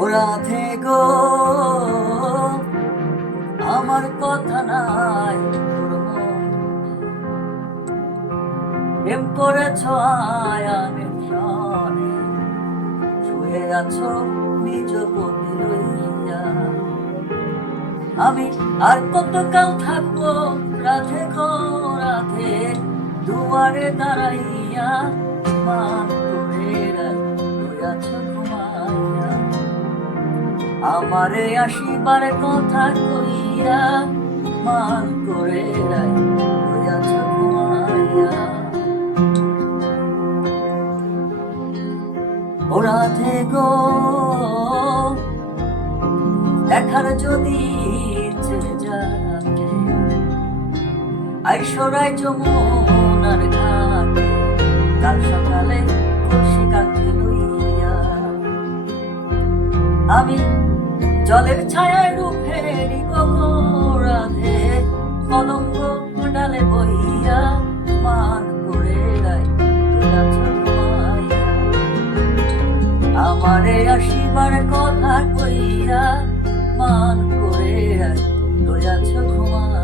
ও রাধে গো, আমার কথা নাই তোর মনে। প্রেম করেছ আয়ানের সনে, শুয়ে আছো নিজ পতি লইয়া। আমি আর কতকাল থাকবো রাধে গো রাধে, দুয়ারে দাঁড়াইয়া মান করে রইয়াছ ঘুমাইয়া। আমারে আসিবার কথা কইয়া মান করে রইয়াছ ঘুমাইয়া। ও রাধে গো, দেখার যদি ইচ্ছে জাগে, আইসরাই যমুনার ঘাটে, কাল সকালে কলসি কাঁধে লইয়া। আমি জলের ছায়ায় রূপে গো রাধে, কলঙ্ক ডালে বইয়া মান করে রইয়াছ ঘুমাইয়া। আমারে আসিবার কথা কইয়া মান করে রইয়াছ ঘুমাইয়া।